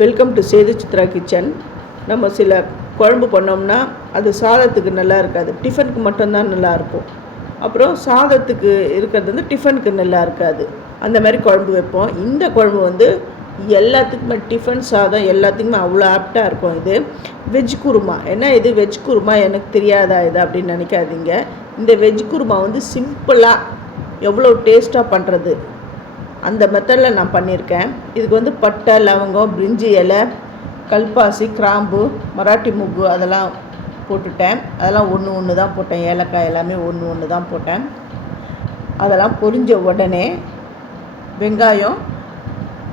Welcome to Sethu Chitra kitchen. நம்ம சில குழம்பு பண்ணோம்னா அது சாதத்துக்கு நல்லா இருக்காது, டிஃபனுக்கு மட்டும்தான் நல்லாயிருக்கும். அப்புறம் சாதத்துக்கு இருக்கிறது வந்து டிஃபனுக்கு நல்லா இருக்காது. அந்த மாதிரி குழம்பு வைப்போம். இந்த குழம்பு வந்து எல்லாத்துக்குமே டிஃபன் சாதம் எல்லாத்துக்குமே அவ்வளோ ஆப்டாக இருக்கும். இது வெஜ் குருமா. என்ன இது வெஜ் குருமா எனக்கு தெரியாதா இது அப்படின்னு நினைக்காதீங்க. இந்த வெஜ் குருமா வந்து சிம்பிளாக எவ்வளோ டேஸ்ட்டாக பண்ணுறது அந்த மெத்தடில் நான் பண்ணியிருக்கேன். இதுக்கு வந்து பட்டை, லவங்கம், பிரிஞ்சி இலை, கல்பாசி, கிராம்பு, மராட்டி முக்கு அதெல்லாம் போட்டுட்டேன். அதெல்லாம் ஒன்று தான் போட்டேன். ஏலக்காய் எல்லாமே ஒன்று தான் போட்டேன். அதெல்லாம் பொரிஞ்ச உடனே வெங்காயம்,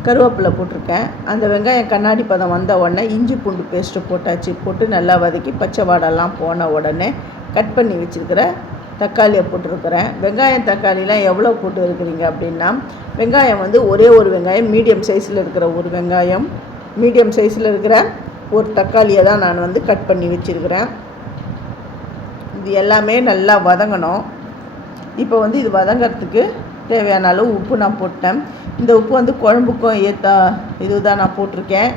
கருவேப்பிலை போட்டிருக்கேன். அந்த வெங்காயம் கண்ணாடி பதம் வந்த உடனே இஞ்சி பூண்டு பேஸ்ட்டு போட்டாச்சு. போட்டு நல்லா வதக்கி பச்சை வாடெல்லாம் போன உடனே கட் பண்ணி வச்சுருக்கிற தக்காளியை போட்டிருக்கிறேன். வெங்காயம் தக்காளிலாம் எவ்வளோ போட்டு இருக்கிறீங்க அப்படின்னா, வெங்காயம் வந்து ஒரே ஒரு வெங்காயம், மீடியம் சைஸில் இருக்கிற ஒரு வெங்காயம், மீடியம் சைஸில் இருக்கிற ஒரு தக்காளியை தான் நான் வந்து கட் பண்ணி வச்சுருக்கிறேன். இது எல்லாமே நல்லா வதங்கணும். இப்போ வந்து இது வதங்கிறதுக்கு தேவையான அளவு உப்பு நான் போட்டேன். இந்த உப்பு வந்து குழம்புக்கும் ஏற்ற இதுதான் நான் போட்டிருக்கேன்.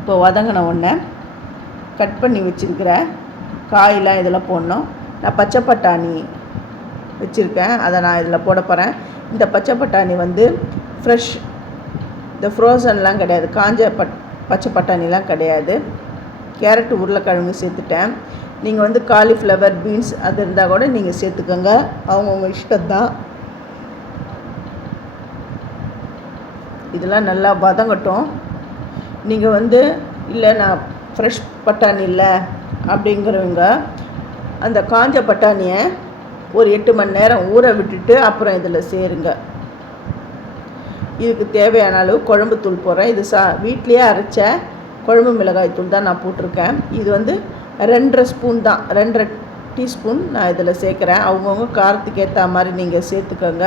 இப்போ வதங்கின உடனே கட் பண்ணி வச்சுருக்கிற காயெலாம் இதில் போடணும். நான் பச்சை பட்டாணி வச்சுருக்கேன், அதை நான் இதில் போட போகிறேன். இந்த பச்சை பட்டாணி வந்து ஃப்ரெஷ், இந்த ஃப்ரோசன்லாம் கிடையாது, காஞ்ச பச்சை பட்டாணிலாம் கிடையாது. கேரட், உருளைக்கிழங்கு சேர்த்துட்டேன். நீங்கள் வந்து காலிஃப்ளவர், பீன்ஸ் அது இருந்தால் கூட நீங்கள் சேர்த்துக்கோங்க, அவங்கவுங்க இஷ்டம்தான். இதெல்லாம் நல்லா வதங்கட்டும். நீங்கள் வந்து இல்லை நான் ஃப்ரெஷ் பட்டாணி இல்லை அப்படிங்கிறவங்க அந்த காஞ்ச பட்டாணியை ஒரு 8 மணி நேரம் ஊற விட்டுட்டு அப்புறம் இதில் சேருங்க. இதுக்கு தேவையான அளவு குழம்பு தூள் போடுறேன். இது வீட்லேயே அரைச்ச குழம்பு மிளகாய் தூள் தான் நான் போட்டிருக்கேன். இது வந்து 2.5 ஸ்பூன் தான், 2.5 டீஸ்பூன் நான் இதில் சேர்க்குறேன். அவங்கவுங்க காரத்துக்கு ஏற்ற மாதிரி நீங்கள் சேர்த்துக்கோங்க.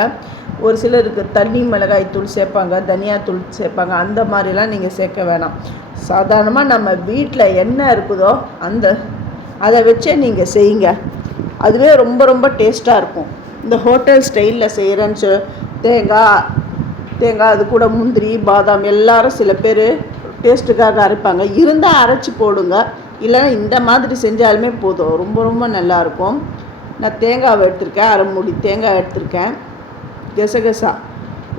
ஒரு சிலருக்கு தனி மிளகாய் தூள் சேர்ப்பாங்க, தனியாத்தூள் சேர்ப்பாங்க. அந்த மாதிரிலாம் நீங்கள் சேர்க்க வேணாம். சாதாரணமாக நம்ம வீட்டில் என்ன இருக்குதோ அதை வச்சே நீங்கள் செய்யுங்க. அதுவே ரொம்ப ரொம்ப டேஸ்ட்டாக இருக்கும். இந்த ஹோட்டல் ஸ்டைலில் செய்கிறேன்னு தேங்காய் அது கூட முந்திரி, பாதாம் எல்லாரும் சில பேர் டேஸ்ட்டுக்காக அரைப்பாங்க. இருந்தால் அரைச்சி போடுங்க, இல்லைன்னா இந்த மாதிரி செஞ்சாலுமே போதும், ரொம்ப ரொம்ப நல்லாயிருக்கும். நான் தேங்காவை எடுத்திருக்கேன், 1/2 மூடி தேங்காய் எடுத்திருக்கேன். கசகசா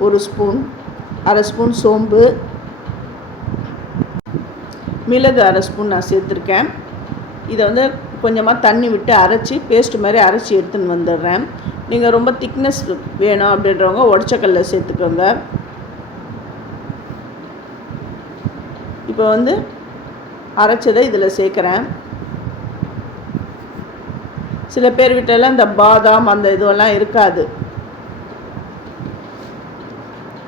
1 ஸ்பூன், 1/2 ஸ்பூன் சோம்பு, மிளகு 1/2 ஸ்பூன் நான் சேர்த்துருக்கேன். இதை வந்து கொஞ்சமாக தண்ணி விட்டு அரைச்சி பேஸ்ட் மாதிரி அரைச்சி எடுத்துன்னு வந்துடுறேன். நீங்கள் ரொம்ப திக்னஸ் வேணும் அப்படின்றவங்க உடச்சக்கல்ல சேர்த்துக்கோங்க. இப்போ வந்து அரைச்சதை இதில் சேர்க்குறேன். சில பேர் வீட்டிலலாம் இந்த பாதாம் அந்த இதுவெல்லாம் இருக்காது.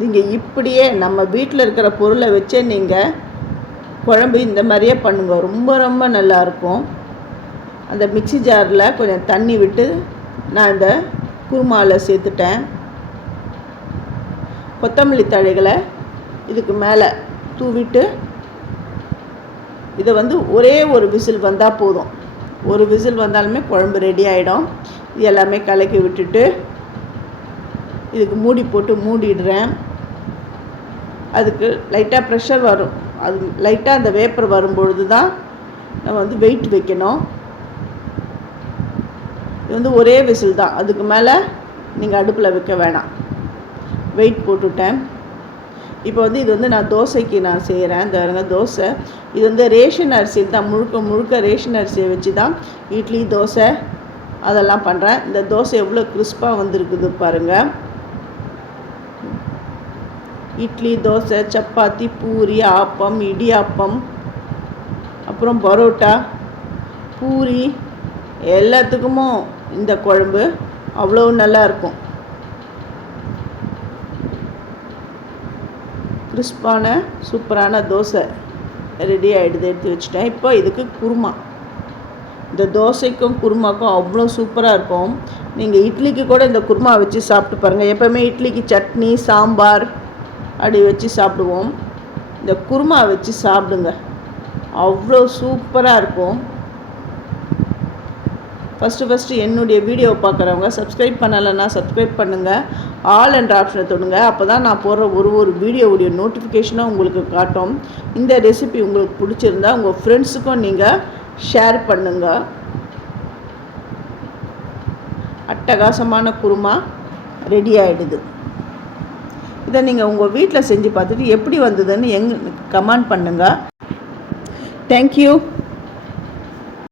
நீங்கள் இப்படியே நம்ம வீட்டில் இருக்கிற பொருளை வச்சே நீங்கள் குழம்பு இந்த மாதிரியே பண்ணுங்க, ரொம்ப ரொம்ப நல்லாயிருக்கும். அந்த மிக்ஸி ஜாரில் கொஞ்சம் தண்ணி விட்டு நான் இந்த குருமாவில் சேர்த்துட்டேன். கொத்தமல்லி தழைகளை இதுக்கு மேலே தூவிட்டு இதை வந்து ஒரே ஒரு விசில் வந்தால் போதும். ஒரு விசில் வந்தாலுமே குழம்பு ரெடி ஆகிடும். இது எல்லாமே கலக்கி விட்டுட்டு இதுக்கு மூடி போட்டு மூடிடுறேன். அதுக்கு லைட்டாக ப்ரெஷர் வரும். அது லைட்டாக அந்த வேப்பர் வரும்பொழுது தான் நம்ம வந்து வெயிட் வைக்கணும். இது வந்து ஒரே விசில் தான், அதுக்கு மேலே நீங்கள் அடுப்பில் வைக்க வேணாம். வெயிட் போட்டுவிட்டேன். இப்போ வந்து இது வந்து நான் தோசைக்கு நான் செய்கிறேன். இந்த தோசை இது வந்து ரேஷன் அரிசி தான், முழுக்க ரேஷன் அரிசியை வச்சு தான் இட்லி, தோசை அதெல்லாம் பண்ணுறேன். இந்த தோசை எவ்வளோ கிறிஸ்பாக வந்திருக்குது பாருங்கள். இட்லி, தோசை, சப்பாத்தி, பூரி, ஆப்பம், இடியாப்பம், அப்புறம் பரோட்டா, பூரி எல்லாத்துக்குமோ இந்த குழம்பு அவ்வளோ நல்லாயிருக்கும். கிறிஸ்பான சூப்பரான தோசை ரெடி ஆகிடுது, எடுத்து வச்சுட்டேன். இப்போ இதுக்கு குருமா. இந்த தோசைக்கும் குருமாக்கும் அவ்வளோ சூப்பராக இருக்கும். நீங்கள் இட்லிக்கு கூட இந்த குருமா வச்சு சாப்பிட்டு பாருங்கள். எப்போவுமே இட்லிக்கு சட்னி, சாம்பார் அப்படி வச்சு சாப்பிடுவோம். இந்த குருமா வச்சு சாப்பிடுங்க, அவ்வளோ சூப்பராக இருக்கும். ஃபஸ்ட்டு என்னுடைய வீடியோவை பார்க்குறவங்க சப்ஸ்கிரைப் பண்ணலைன்னா சப்ஸ்கிரைப் பண்ணுங்கள். ஆல் என்ற ஆப்ஷனை தொடுங்க. அப்போ தான் நான் போடுற ஒரு வீடியோவுடைய நோட்டிஃபிகேஷனும் உங்களுக்கு காட்டும். இந்த ரெசிபி உங்களுக்கு பிடிச்சிருந்தா உங்கள் ஃப்ரெண்ட்ஸுக்கும் நீங்கள் ஷேர் பண்ணுங்கள். அட்டகாசமான குருமா ரெடி ஆகிடுது. இதை நீங்கள் உங்கள் வீட்டில் செஞ்சு பார்த்துட்டு எப்படி வந்ததுன்னு கமெண்ட் பண்ணுங்கள். தேங்க்யூ.